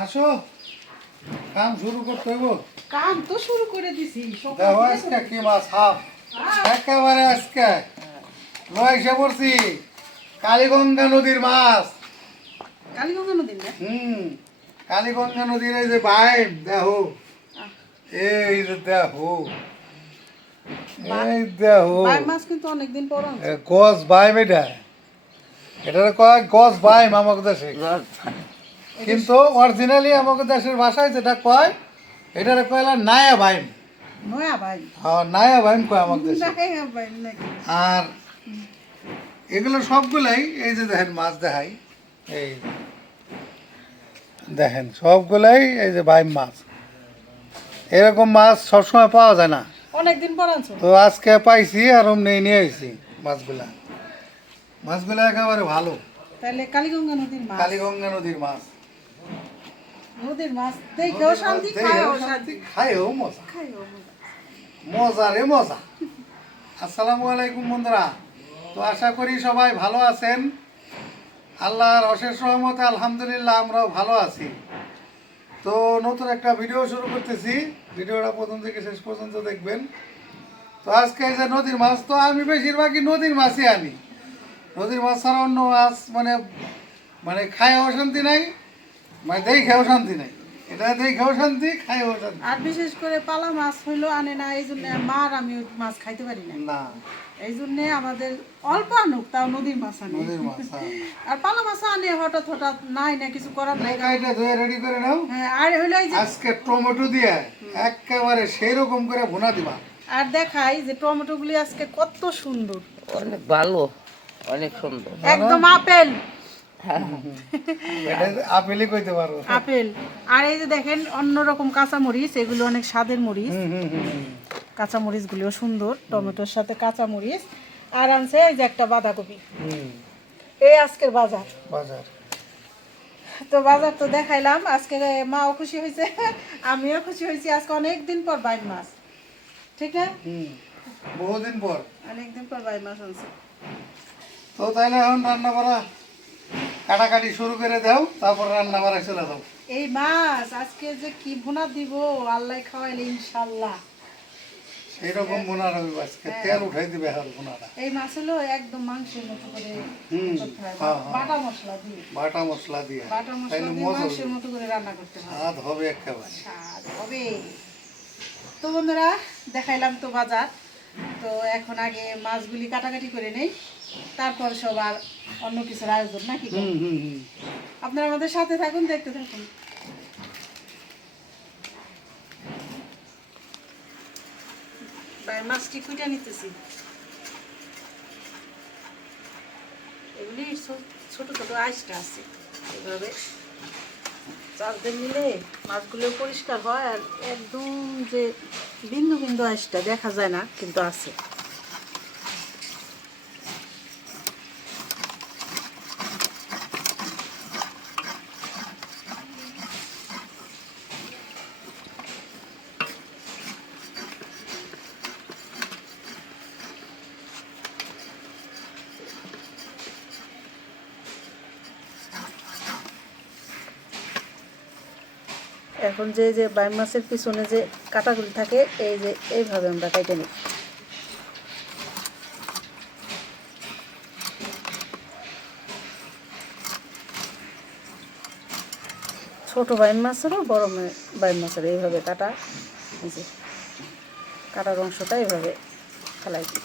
আসো, কাম শুরু করতে হইব। কাম তো শুরু করে দিছি দেখো আজকে কি মাছ হাফ একেবারে আজকে লয় এসে পড়ছি কালীগঙ্গা নদীর মাছ। কালীগঙ্গা নদীর না কালীগঙ্গা নদীর এই যে বাইম দেখো, এই যে দেখো, এই দেখো বাই মাছ কিন্তু অনেকদিন পর আনছে। গছ বাইম, এটা কয় গছ বাইম আমাকে দেশে, কিন্তু অরিজিনালি আমাকে দেশের ভাষায় যেটা কয় এটার কয়লা নায়া বাইম। নয়া ভাই হ্যাঁ, নায়া বাইম কয় আমাকে দেশে। নয়া ভাই নাকি আর এগুলো সবগুলাই এই যে দেখেন মাছ দেখাই, এই দেখেন সবগুলাই এই যে বাইম মাছ। এরকম মাছ সবসময় পাওয়া যায় না, অনেকদিন পর আনছো। তো আজকে পাইছি আর নিয়ে আসছি মাছগুলা। মাছগুলা একেবারে ভালো, তাহলে কালীগঙ্গা নদীর মাছ, কালীগঙ্গা নদীর মাছ। নদীর মাছ দেখেও শান্তি, খায়ও শান্তি, খাইও মজা, খায়ও মজা। মজা রে মজা। আসসালামু আলাইকুম বন্ধুরা, তো আশা করি সবাই ভালো আছেন। আল্লাহর অশেষ রহমতে আলহামদুলিল্লাহ আমরাও ভালো আছি। তো নতুন একটা ভিডিও শুরু করতেছি, ভিডিওটা প্রথম থেকে শেষ পর্যন্ত দেখবেন। তো আজকে এই যে নদীর মাছ, তো আমি বেশিরভাগই নদীর মাছই আনি। নদীর মাছ ছাড়া অন্য মাছ মানে মানে খায়ও শান্তি নাই, মানে দেখেও শান্তি নাই। এটা দেখেও শান্তি, খায়ও শান্তি আর বিশেষ করে পালা মাছ হইলো আনে না, এই জন্য মার আমি ওই মাছ খাইতে পারি না। না। এই জন্য আমাদের অল্প আনুক, তাও নদীর মাছ আনে। নদীর মাছ, হ্যাঁ। আর পালা মাছ আনে হঠাৎ হঠাৎ, নাই না কিছু করার নাই। এটা ধুয়ে রেডি করে নাও। হ্যাঁ, আর হইলো এই যে আজকে টমেটো দিয়ে একেবারে সেই রকম করে ভুনা দিবা। আর দেখাই যে টমেটো গুলি আজকে কত সুন্দর, অনেক ভালো, অনেক সুন্দর। একদম আপেল এটা আপেলই কইতে পারো। আপেল। আর এই যে দেখেন অন্যরকম কাঁচামরিচ, এগুলো অনেক স্বাদের মরিচ। কাঁচামরিচ গুলিও সুন্দর, টমেটোর সাথে কাঁচামরিচ। আর আনছে এই যে একটা বাঁধাকপি। এই আজকের বাজার। বাজার তো বাজার তো দেখাইলাম আজকে, মাও খুশি হয়েছে, আমিও খুশি হয়েছি। আজকে অনেকদিন পর বাইম মাছ, ঠিক না? বহুদিন পর। অনেকদিন পর বাইম মাছ আনছে। তো তাহলে এখন রান্না করা কাটাকাটি শুরু করে দাও, তারপর রান্না করা চলে যাও। এই মাছ আজকে যে কি ভুনা দিব আল্লাহ খাওয়াইলে ইনশাল্লাহ। সেইরকম ভুনা রাখবে আজকে, তেল উঠাই দিবে এখন ভুনাটা। এই মাছ হলো একদম মাংসের মতো করে করতে হয়, হ্যাঁ, বাটা মশলা দিয়ে। বাটা মশলা দিয়ে, বাটা মশলা তাইলে দিয়ে মজা মাংসের হবে, মতো করে রান্না করতে হয়, স্বাদ হবে একেবারে। স্বাদ হবে। তো বন্ধুরা দেখাইলাম তো বাজার, তো এখন আগে মাছগুলি কাটাকাটি করে নেই, তারপর সবার অন্য কিছুর আয়োজন নাকি। আপনারা আমাদের সাথে থাকুন, দেখতে থাকুন। মাছটি কুইটা নিতেছি। এগুলি ছোট ছোট আইসটা আছে, এভাবে চারদের মিলে মাছগুলো পরিষ্কার হয়। আর একদম যে বিন্দু বিন্দু আইসটা দেখা যায় না, কিন্তু আছে। এখন যে যে বাইম মাছের পিছনে যে কাটাগুলি থাকে, এই যে এইভাবে আমরা কেটে নিই। ছোট বাইম মাছেরও বড় বাইম মাছের এইভাবে কাটা, এই যে কাটার অংশটা এইভাবে ফেলাই দিই।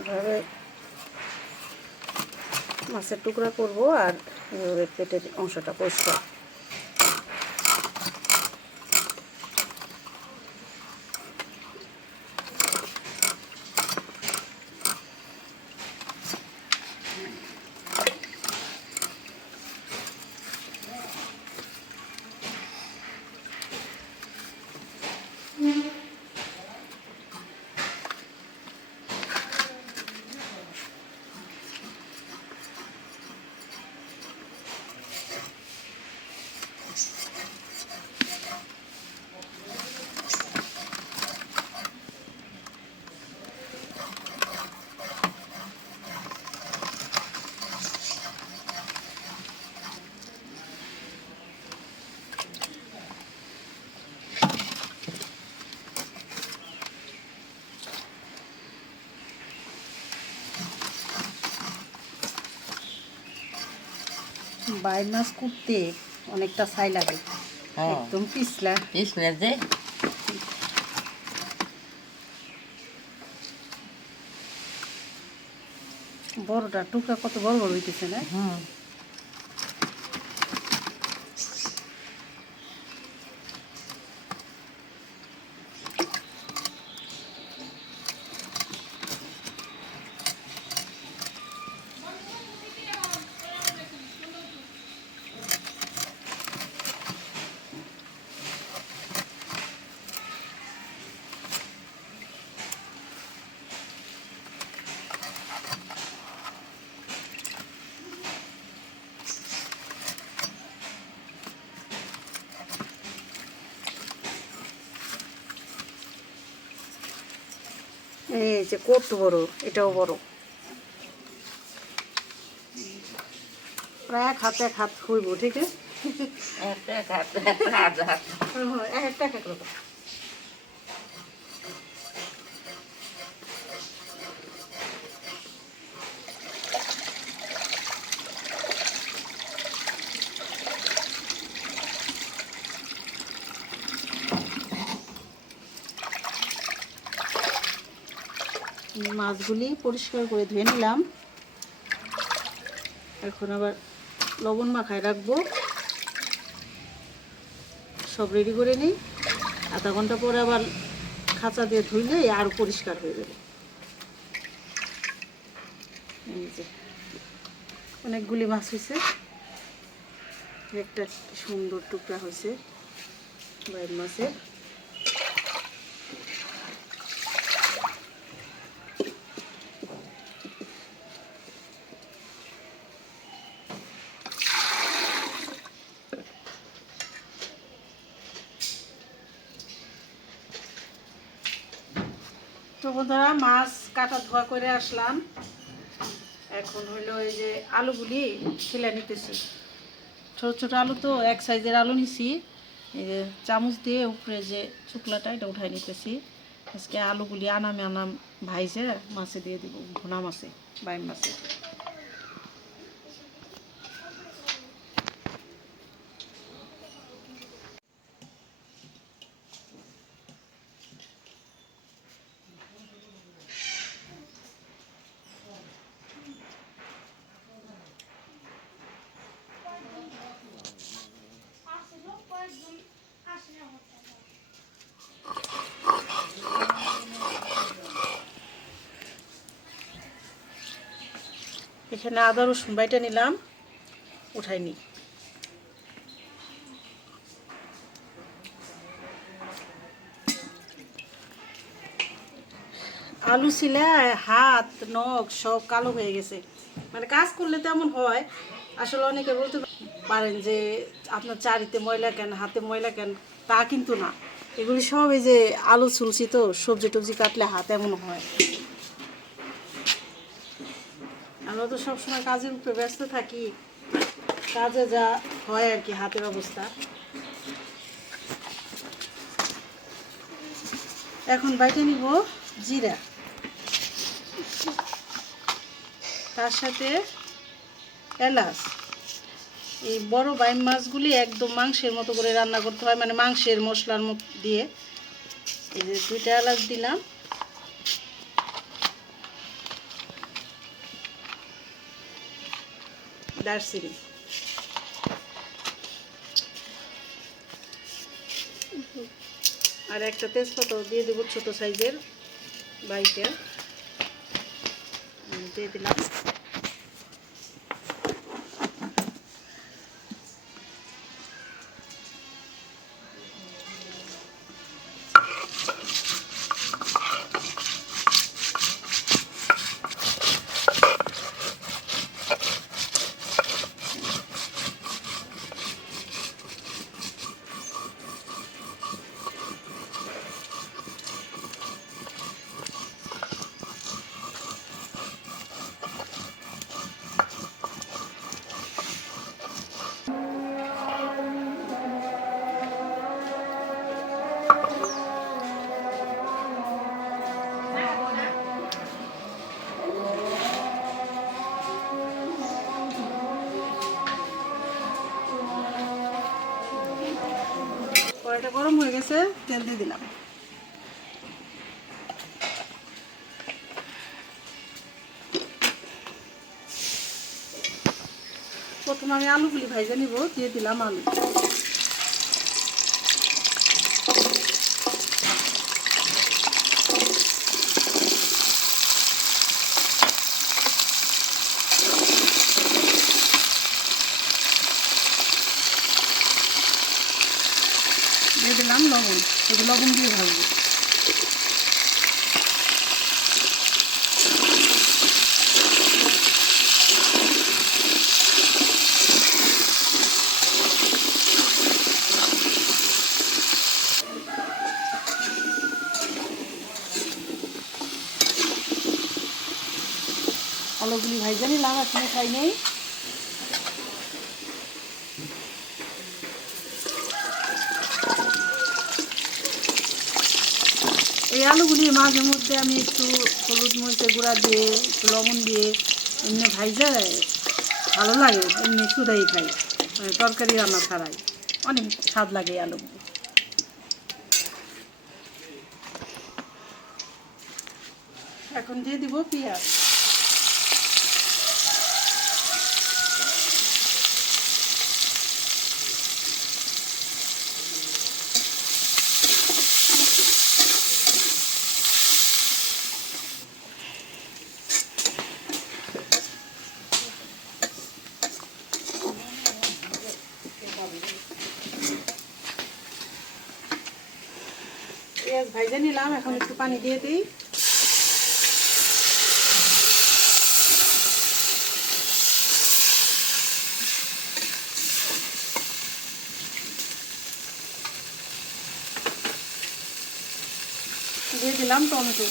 এভাবে মাছের টুকরা করব, আর এভাবে পেটের অংশটা পরিষ্কার। বাইর মাছ করতে অনেকটা ছাই লাগে, হ্যাঁ একদম পিছলা। পিছনে যে বড়টা টুকরা কত বড় বড় হইতেছে না? হুম এই যে কত বড়, এটাও বড়, প্রায় এক হাত হইব। ঠিক আছে, একটা খাতে একটা হাজার একটা এক রকম। মাছগুলি পরিষ্কার করে ধুয়ে নিলাম। এখন আবার লবণ মাখায় রাখবো, সব রেডি করে নিই। আধা ঘন্টা পরে আবার খাঁচা দিয়ে ধুইলে আরও পরিষ্কার হয়ে যাবে। এই যে অনেকগুলি মাছ হয়েছে, একটা সুন্দর টুকরা হয়েছে বাইর মাছের। তো বন্ধুরা, মাছ কাটা ধোয়া করে আসলাম। এখন হইলো এই যে আলুগুলি ছিলে নিতেছি। ছোট ছোট আলু তো, এক সাইজের আলু নিছি। এই যে চামচ দিয়ে উপরে যে শুকলাটা এটা উঠাই নিতেছি। আজকে আলুগুলি আনাম ভাইজে মাছে দিয়ে দিব, ভুনা মাছে, বাইম মাছে। এখানে আদা রসুন বাইটা নিলাম, উঠাই নি। আলু ছিলে হাত নখ সব কালো হয়ে গেছে। মানে কাজ করলে তেমন হয়। আসলে অনেকে বলতে পারেন যে আপনার চারিতে ময়লা কেন, হাতে ময়লা কেন, তা কিন্তু না। এগুলি সব এই যে আলু ছুলছি তো, সবজি টবজি কাটলে হাত এমন হয়। আমরা তো সবসময় কাজের উপরে ব্যস্ত থাকি, কাজে যা হয় আর কি, হাতের অবস্থা। এখন বাইটে নিব জিরা, তার সাথে এলাচ। এই বড় বাইম মাছগুলি একদম মাংসের মতো করে রান্না করতে হয়, মানে মাংসের মশলার মতো দিয়ে। এই যে 2টা এলাচ দিলাম, দারচিনি, আর একটা তেজপাতা দিয়ে দেবো ছোট সাইজের বাইটা, দিয়ে দিলাম। গরম হয়ে গেছে, তেল দিয়ে দিলাম। প্রথমে আমি আলুগুলি ভাজে নিব, দিয়ে দিলাম আলু। দিয়ে দিলাম লবণ, শুধু লবণ দিয়ে ভাজবো। আলুগুলি ভাজে নিলাম, এখনো খাই নেই। এই আলুগুলি মাঝে মধ্যে আমি একটু হলুদ মরিচের গুঁড়া দিয়ে, একটু লবণ দিয়ে এমনি ভাজা ভালো লাগে, এমনি শুধাই খাই, মানে তরকারি রান্না ছাড়াই অনেক স্বাদ লাগে এই আলুগুলি। এখন দিয়ে দিব পেঁয়াজ। পেঁয়াজ ভাজে নিলাম, এখন একটু পানি দিয়ে দিই। দিয়ে দিলাম টমেটো।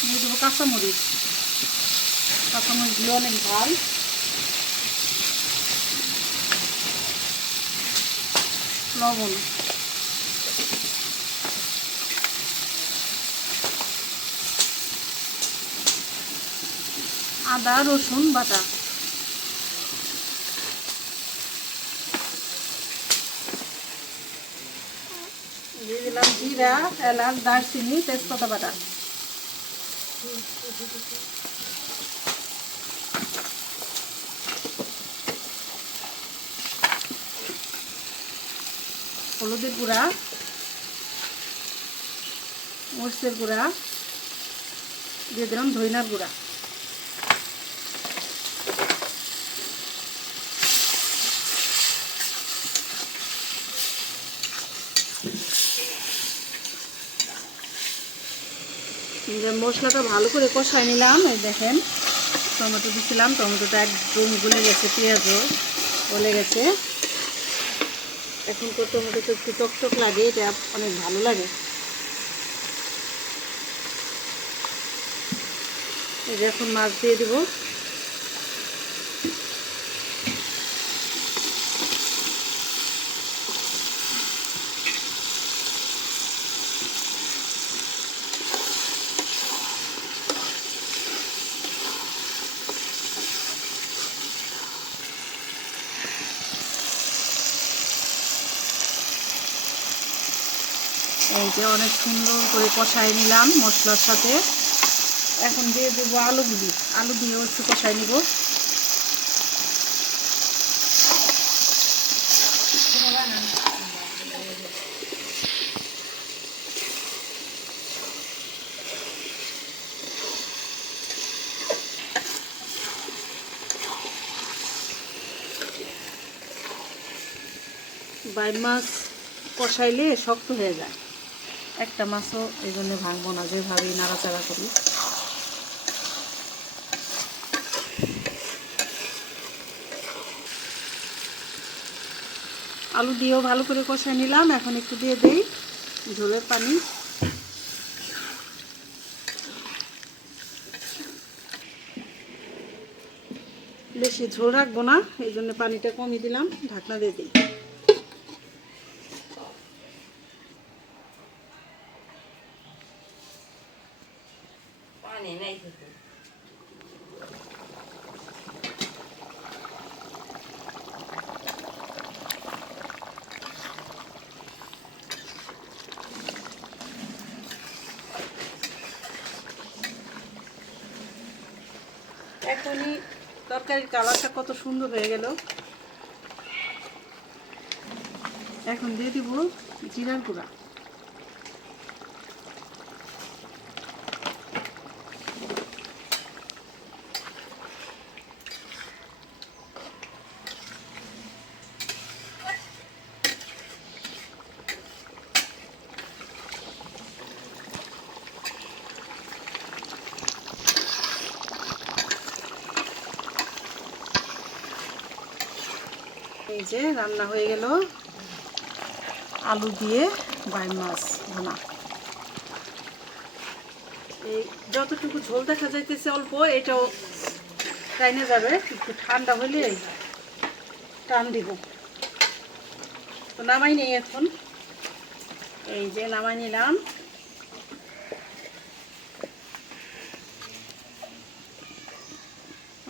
দিয়ে দেবো কাঁচামরিচ, কাঁচামরিচ দিয়ে অনেক ঝাল। লবণ, আদা রসুন বাটা, দিয়ে দিলাম জিরা, এলাচ, দারচিনি, তেজপাতা বাটা। হলুদের গুঁড়া, মরিচের গুঁড়া, দিয়ে দিলাম ধইনার গুঁড়া। মশলাটা ভালো করে কষাই নিলাম। এই দেখেন টমেটো দিয়েছিলাম, টমেটোটা একদম গলে গেছে, পেঁয়াজও গলে গেছে। এখন তো টমেটো তো একটু টকটক লাগে, এটা অনেক ভালো লাগে। এই যে এখন মাছ দিয়ে দেবো। এই যে অনেক সুন্দর করে কষাই নিলাম মশলার সাথে। এখন দিয়ে দেবো আলুগুলি, আলু দিয়েও একটু কষাই নিব। বাইম মাছ কষাইলে শক্ত হয়ে যায়, একটা মাছও এই জন্য ভাঙবো না, যেভাবেই নাড়াচাড়া করি। আলু দিয়েও ভালো করে কষাই নিলাম। এখন একটু দিয়ে দেই ঝোলের পানি। বেশি ঝোল রাখবো না, এই জন্য পানিটা কমিয়ে দিলাম, ঢাকনা দিয়ে দিই। পানি নেই এখনই তরকারির কালারটা কত সুন্দর হয়ে গেল। এখন দিয়ে দিব জিরার গুঁড়া। এই যে রান্না হয়ে গেল আলু দিয়ে বাইম মাছ ভুনা। এই যতটুকু ঝোল দেখা যাইতেছে অল্প, এটাও টাইনে যাবে, একটু ঠান্ডা হলে টান দিব। তো নামাই নেই এখন, এই যে নামাই নিলাম।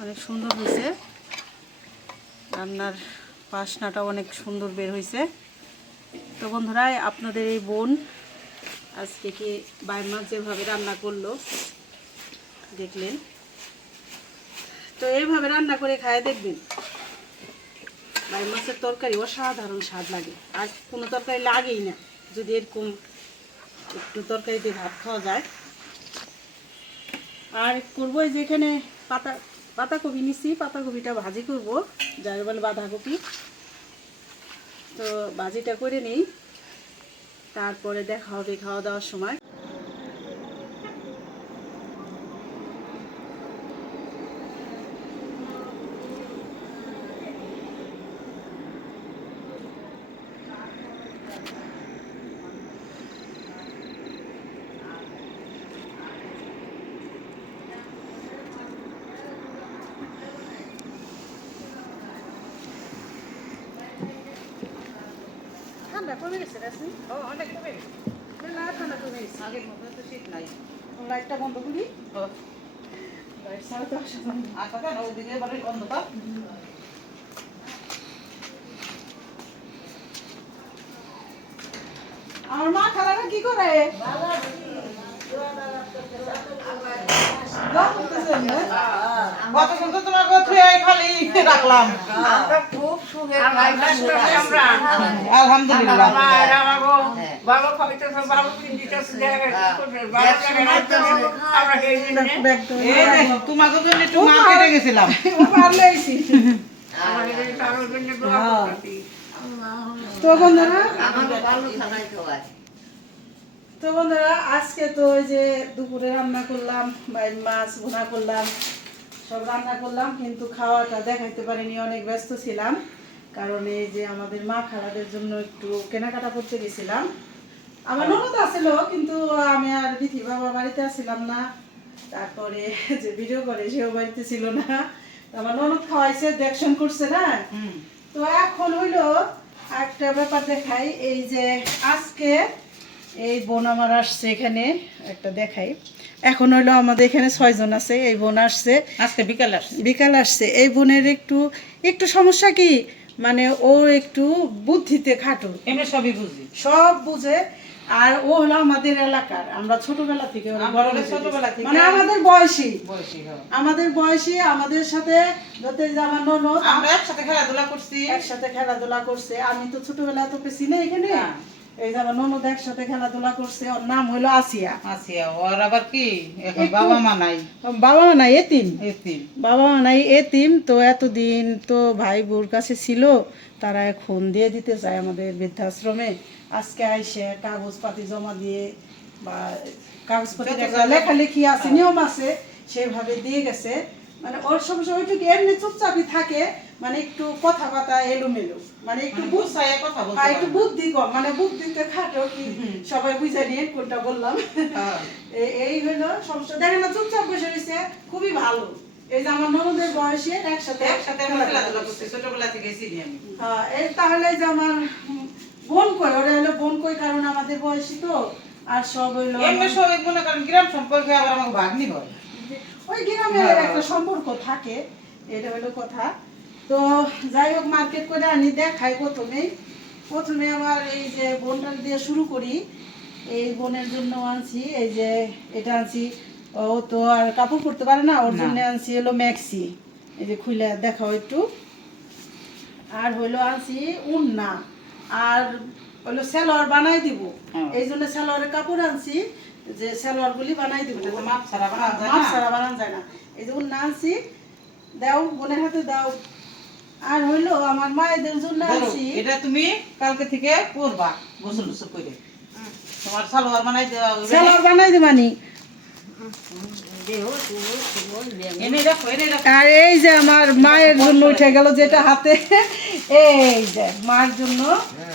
অনেক সুন্দর হয়েছে, রান্নার বাসনাটা অনেক সুন্দর বের হয়েছে। তো বন্ধুরা, আপনাদের এই বোন আজকে কি বাইম মাছ যেভাবে রান্না করলো দেখলেন, তো এইভাবে রান্না করে খায় দেখবেন, বাইম মাছের তরকারি অসাধারণ স্বাদ লাগে। আর কোনো তরকারি লাগেই না যদি এরকম একটু তরকারি দিয়ে ভাত খাওয়া যায়। আর করবো যেখানে পাতাকপি নিচ্ছি, পাতাকপিটা ভাজি করব, যার বলে বাঁধাকপি। তো ভাজিটা করে নিই, তারপরে দেখা হবে খাওয়া দাওয়ার সময়। ঠান্ডা কমে গেছে রাসমি? অনেক কমে গেছে। না, ঠান্ডা কমে গেছে। আগের মতো তো শীত নাই। লাইটটা বন্ধ করি। লাইট ছাড়া তো অসাধারণ। আচ্ছা কেন ওইদিকে এবারে অন্ধকার? আমার মা খালাটা কি করে? কত সুন্দর তোমাকে থুয়ে খালি রাখলাম। আমরা খুব সুখে খাই আমরা। আলহামদুলিল্লাহ। মায়ের আমাগো বাবা খাইতেছে, বাবা কিনতেছে, বাবা আমরা খেয়ে এই দেখো তোমাকে জন্য একটু মার্কেটে গেছিলাম। পারলে আইছি। আমাদের কারোর জন্য দোয়া করতেছি। তো বন্ধুরা, আমাকে ভালো খানাই খাওয়ায়। তো বন্ধুরা, আজকে তো ওই যে দুপুরে রান্না করলাম, বাইম মাছ ভুনা করলাম, সব রান্না করলাম, কিন্তু খাওয়াটা দেখাইতে পারিনি, অনেক ব্যস্ত ছিলাম। কারণ এই যে আমাদের মা খালাদের জন্য একটু কেনাকাটা করতে গেছিলাম। আমার ননদ আসছিল, কিন্তু আমি আর বিথি বাবা বাড়িতে আসছিলাম না। তারপরে যে ভিডিও করে সেও বাড়িতে ছিল না। আমার ননদ খাওয়াইছে, দেখশন করছে না। তো এখন হইলো একটা ব্যাপার দেখাই, এই যে আজকে এই বোন আমার আসছে এখানে, একটা দেখাই। এখন হইলো আমাদের এখানে 6 জন আছে, এই বোন আসছে আজকে বিকাল আসছে। বিকাল আসছে। এই বোনের একটু একটু সমস্যা কি, মানে ও একটু বুদ্ধিতে খাটো, এমনি সবই বুঝি। সব বুঝে। আর ও হলো আমাদের এলাকার, আমরা ছোটবেলা থেকে ওরা আমরা বড় ওদের হয়েছি। ছোটবেলা থেকে। মানে আমাদের বয়সী, বয়সী হও। আমাদের সাথে যত যে আমার ননদ আমরা একসাথে খেলাধুলা করছি। একসাথে খেলাধুলা করছে। আমি তো ছোটবেলা তো পেছি না এখানে। হ্যাঁ। এই যে আমার ননদ একসাথে খেলাধুলা করছে, ওর নাম হলো আসিয়া। আসিয়া ওর আবার কি এখন একটু- বাবা মা নাই। বাবা মা নাই, এতিম। এতিম। বাবা মা নাই, এতিম। তো এতদিন তো ভাই বোর কাছে ছিল, তারা এখন দিয়ে দিতে চায় আমাদের বৃদ্ধাশ্রমে। আজকে আইসে কাগজপাতি জমা দিয়ে, বা কাগজপাতি লেখালেখি আছে, নিয়ম আছে, সেভাবে দিয়ে গেছে। মানে ওর সমস্যা ওইটুকু, এমনি চুপচাপই থাকে, মানে একটু কথাবার্তা এলোমেলো, মানে একটু বুঝাইয়া কথা বলতে একটু পারে না। বুদ্ধি কম, মানে বুদ্ধিতে খাটো কি, সবাই বুঝে নিয়ে কোনটা বললাম। হ্যাঁ। এই হলো সমস্যা। দেখেন না, চুপচাপ বসে রয়েছে, খুবই ভালো। এই যে আমার ননদের বয়সে একসাথে একসাথে আমরা খেলাধুলা করছি, ছোটবেলা থেকে চিনি আমি। হ্যাঁ, এই তাহলে এই যে আমার বোন কই, ওরা হলো বোন কই, কারণ আমাদের বয়সী তো। আর সব হইলো এমনি সবাই মনে করেন গ্রাম সম্পর্কে আবার আমাকে ভাগ্নি হয়। ওই গ্রামের একটা সম্পর্ক থাকে, এটা হলো কথা। তো যাই হোক, মার্কেট করে আনি, দেখাই। প্রথমে আমার এই যে বোনটা দিয়ে শুরু করি। এই বোনের জন্য আনছি, এই যে এটা আনছি ও তো আর কাপড় পরতে পারে না, ওর জন্য আনছি হলো ম্যাক্সি। এই যে খুলে দেখাও একটু। আর হইলো আনছি উন্না, আর হইলো সালোয়ার বানাই দিব। এই জন্য সালোয়ারের কাপড় আনছি, যে সালোয়ার গুলি বানাই দিব, মাপ ছাড়া বানানো যায় মাপ না। ছাড়া বানানো যায় না। এই যে উন্না আনছি, দাও বোনের হাতে দাও। আর হইলো আমার মায়েদের জন্য ধরো, আনছি, এটা তুমি কালকে থেকে পরবা গোসল টোসল করে। তোমার সালোয়ার বানাই দেওয়া হবে। সালোয়ার বানাই দিবানি। এনে রাখো, এনে রাখো। আর এই যে আমার মায়ের জন্য উঠে গেল যেটা হাতে, এই যে মার জন্য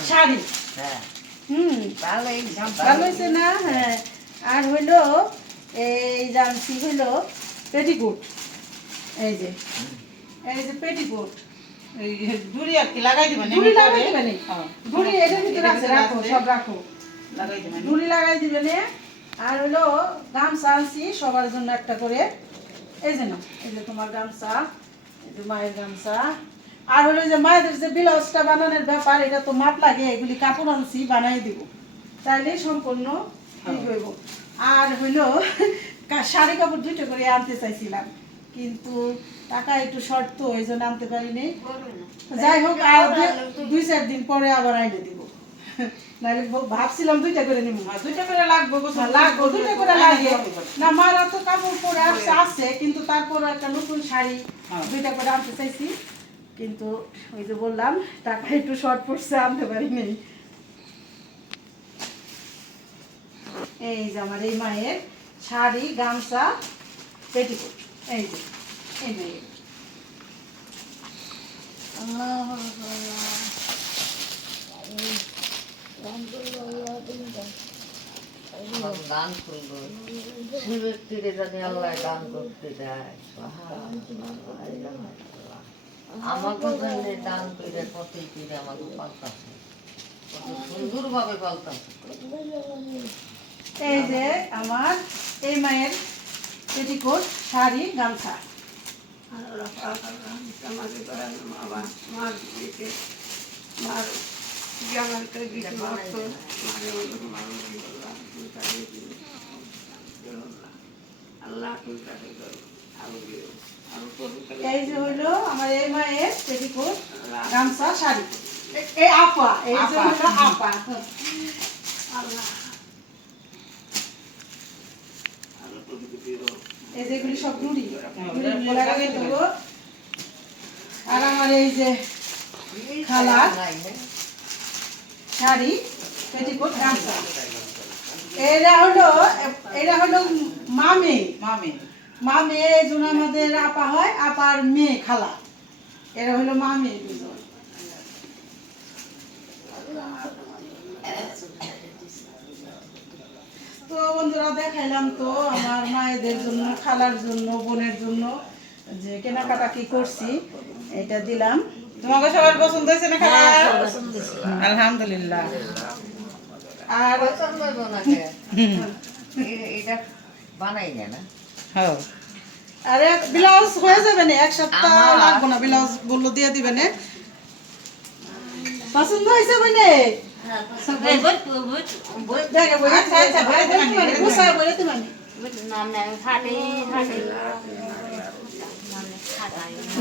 শাড়ি। ভালো হয়েছে না? হ্যাঁ। আর হইলো এই জানছি হইলো পেটিকোট। এই যে পেটিকোট। এই জুড়ি আর কি লাগাই দিবেন। ঘুড়ি লাগাই দিবেন? হ্যাঁ, ঘুড়ি এটার ভিতরে আছে, রাখো, সব রাখো। লাগাই দিবেন। ঘুড়ি লাগাই দিবেন। আর হইলো গামছা আনছি সবার জন্য একটা করে। এই যে না, এই যে তোমার গামছা, এই যে মায়ের গামছা। আর হলো যে মায়েদের যে ব্লাউজটা বানানোর ব্যাপার, এটা তো মাপ লাগে, এগুলি কাপড় আনছি বানাই দিব, চাইলেই সম্পূর্ণ ঠিক হইব। আর হইলো শাড়ি কাপড় দুইটা করে আনতে চাইছিলাম, কিন্তু টাকা একটু শর্ট, তো ওই জন্য আনতে পারিনি। যাই হোক, আর 2-4 দিন পরে আবার আইনে দিব। নাহলে ভাবছিলাম 2টা করে নিব। আর 2টা করে লাগবে গোসল। লাগবে, 2টা করে লাগে না। মারা তো কাপড় পরে আছে, কিন্তু তারপর একটা নতুন শাড়ি 2টা করে আনতে চাইছি, কিন্তু ওই যে বললাম টাকা একটু শর্ট পড়ছে, আনতে পারি নাই। এই যে আমার এই মায়ের শাড়ি, গামছা, পেটিকোট। এই যে এই মায়ের দান করবো, সেই ব্যক্তিরে যদি আল্লাহ দান করতে দেয়, আমাকে জন্য দান করে কতই করে আমাকে পাল্টাছে, কত সুন্দর ভাবে পাল্টাছে। এই যে আমার এই মায়ের পেটিকোট, শাড়ি, গামছা। এই যে হইলো আমার এই মায়ের পেটিকোট, গামছা, শাড়ি। এই আপা, এই যে হইলো আপা। এই যেগুলি সব ঘুড়ি লাগাই দেবো। আর আমার এই যে খালার শাড়ি, পেটিকোট, গামছা। এরা হলো মামে। মামে এই জন্য আমাদের আপা হয়, আপার মেয়ে খালা, এরা হলো মামে দুজন। তো বন্ধুরা, দেখাইলাম তো আমার মায়েদের জন্য, খালার জন্য, বোনের জন্য যে কেনাকাটা কি করছি, এটা দিলাম। তোমাকে সবার পছন্দ হয়েছে না খালা? আলহামদুলিল্লাহ। আর পছন্দ হইব না কে? এটা বানাই না। হ্যাঁ, আরে ব্লাউজ হয়ে যাবে না, 1 সপ্তাহ লাগবে না, ব্লাউজ বললো দিয়ে দিবে না। পছন্দ হয়েছে বলে দেখে বলে আচ্ছা, আচ্ছা, বলে দিবানি, বলে দিবানি। গুছায় বলে দিবানি।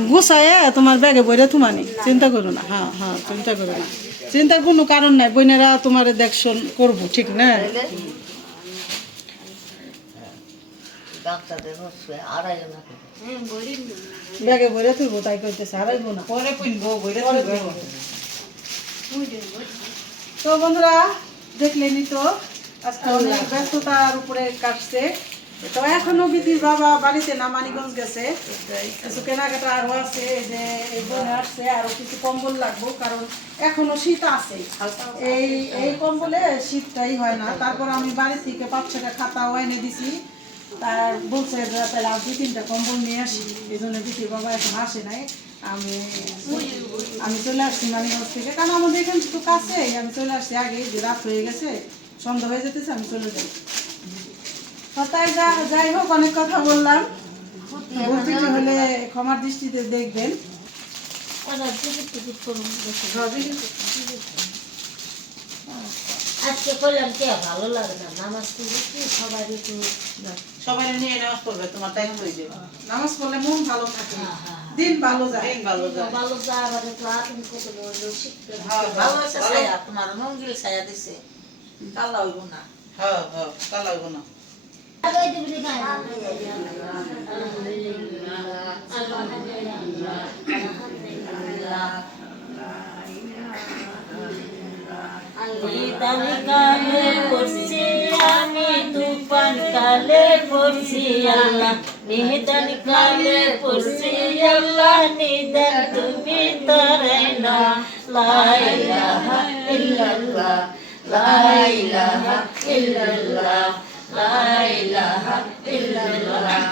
গুছায় তোমার ব্যাগে বইরে তোমানি, চিন্তা করো না। হ্যাঁ হ্যাঁ, চিন্তা করো না, চিন্তার কোনো কারণ নাই। বোনেরা তোমার দেখশন করবো, ঠিক না? ব্যাগে বইরে তুলবো, তাই করতেছে, হারাইবো না। পরে পিনবো, বইরে তুলবো। তো বন্ধুরা, দেখলেনি তো আজকে অনেক ব্যস্ততার উপরে কাটছে। তো এখনো বিধির বাবা বাড়িতে না, মানিকগঞ্জ গেছে, কিছু কেনাকাটা আরো আছে। এই যে এই বোনে আসছে, আরো কিছু কম্বল লাগবো, কারণ এখনো শীত আছে। এই কম্বলে শীতটাই হয় না। তারপর আমি বাড়ি থেকে 5-6টা খাতাও এনে দিছি। তার বলছে যে তাহলে আর 2-3টা কম্বল নিয়ে আসি। এই জন্য বিধির বাবা এখন আসে নাই। আমি চলে আসছি মানিকগঞ্জ থেকে, কারণ আমাদের এখান তো কাছে। আমি চলে আসছি আগে, যে রাত হয়ে গেছে, সন্ধ্যা হয়ে যেতেছে, আমি চলে যাই। তাই যাই হোক, অনেক কথা বললাম, ভুল ত্রুটি হলে ক্ষমার দৃষ্টিতে দেখবেন। আজকে করলাম কে ভালো লাগে না নামাজ পড়লে কি সবাই একটু সবাই নিয়ে নামাজ পড়বে তোমার দায়িত্ব হয়ে যাবে নামাজ পড়লে মন ভালো থাকে, হ্যাঁ, হ্যাঁ, হ্যাঁ। দিন ভালো যায়। দিন ভালো যায়। ভালো যায় আবার একটু আতঙ্ক কত মরলেও শিখতে হ্যাঁ, ভালো আছে ভালো। ছায়া তোমার মঙ্গল ছায়া দিছে কালা হইব না হ্যাঁ হ্যাঁ তা লাগবে না। কালে পড়ছি আমি তুফান কালে পড়ছি আল্লাহ নিদান কালে পড়ছি আল্লাহ নিদান তুমি তরাই না লা ইলাহা ইল্লাল্লাহ লা ইলাহা ইল্লাল্লাহ লা ইলাহা ইল্লাল্লাহ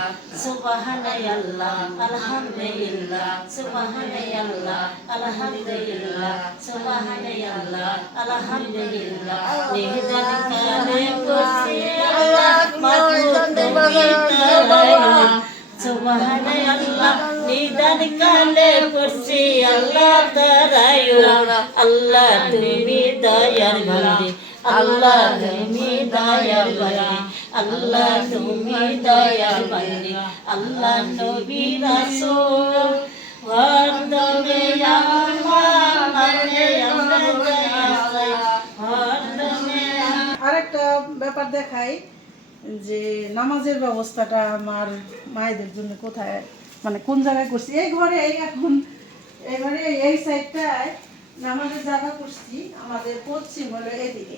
সুবহানাল্লাহ আলহামদুলিল্লাহ সুবহানাল্লাহ আলহামদুলিল্লাহ সুবহানাল্লাহ আলহামদুলিল্লাহ নিদান কালে পড়ছি আল্লাহ মাবুদ তুমি তরাই সুবহানাল্লাহ নিদান কালে পড়ছি আল্লাহ তরাই আল্লাহ তুমি দয়ার বান্দি আল্লাহ তুমি দয়ার বান্দি আল্লাহ তুমি দয়ার বান্দি আল্লাহ নবী রাসূল ওয়ারদমে আল্লাহ মানে আমরা যাই ওয়ারদমে আরেকটা ব্যাপার দেখাই যে নামাজের ব্যবস্থাটা আমার মায়েদের জন্য কোথায় মানে কোন জায়গায় করছি। এই ঘরে এখন এই ঘরে এই সাইডটায় নামাজের জায়গা করছি, আমাদের পশ্চিম হলো এদিকে,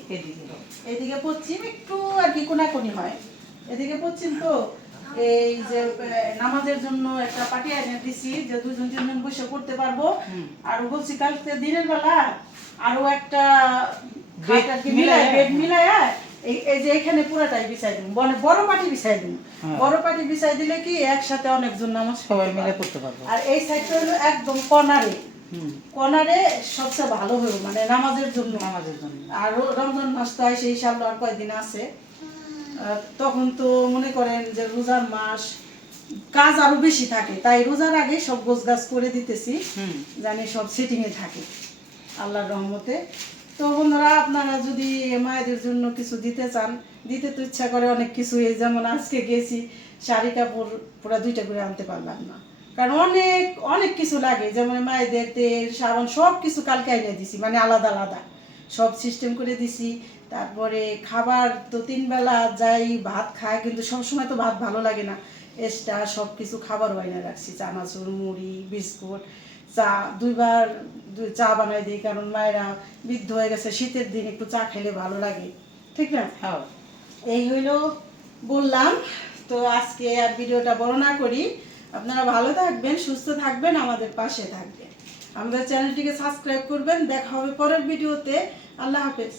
এদিকে পশ্চিম একটু আর কি কোনাকুনি হয়, এদিকে পশ্চিম তো এই যে নামাজের জন্য একটা পাটি এনে দিছি যে দুজন তিনজন বসে করতে পারবো। আর বলছি কালকে দিনের বেলা আরো একটা বেড মিলায় এই যে এখানে পুরোটাই বিছাই দিব, মানে বড় পাটি বিছাই দিব। বড় পাটি বিছাই দিলে কি একসাথে অনেকজন নামাজ সবাই মিলে করতে পারবো। আর এই সাইডটা হলো একদম কর্নারে, কর্নারে সবচেয়ে ভালো হলো মানে নামাজের জন্য। আর রমজান মাস তো আসে ইনশাআল্লাহ আর কয়েকদিন আছে, তখন তো মনে করেন যে রোজার মাস কাজ আরো বেশি থাকে, তাই রোজার আগে সব গোছগাছ করে দিতেছি জানি সব সেটিং এ থাকে আল্লাহর রহমতে। তো বন্ধুরা আপনারা যদি মায়েদের জন্য কিছু দিতে চান, দিতে তো ইচ্ছা করে অনেক কিছু, এই যেমন আজকে গেছি শাড়ি কাপড় পুরা 2টা করে আনতে পারলাম না, কারণ অনেক অনেক কিছু লাগে, যেমন মায়েদের তেল সাবান সব কিছু কালকে এনে দিছি, মানে আলাদা আলাদা সব সিস্টেম করে দিছি। তারপরে খাবার তো 3 বেলা যাই ভাত খায়, কিন্তু সবসময় তো ভাত ভালো লাগে না, এক্সট্রা সব কিছু খাবার বাইনা রাখছি, চানাচুর মুড়ি বিস্কুট চা, 2বার চা বানাই দিই, কারণ মায়েরা বৃদ্ধ হয়ে গেছে, শীতের দিন একটু চা খেলে ভালো লাগে, ঠিক না? হ্যাঁ এই হইলো বললাম। তো আজকে আর ভিডিওটা বড় না করি, আপনারা ভালো থাকবেন, সুস্থ থাকবেন, আমাদের পাশে থাকবেন, আমাদের চ্যানেলটিকে সাবস্ক্রাইব করবেন। দেখা হবে পরের ভিডিওতে। আল্লাহ হাফেজ।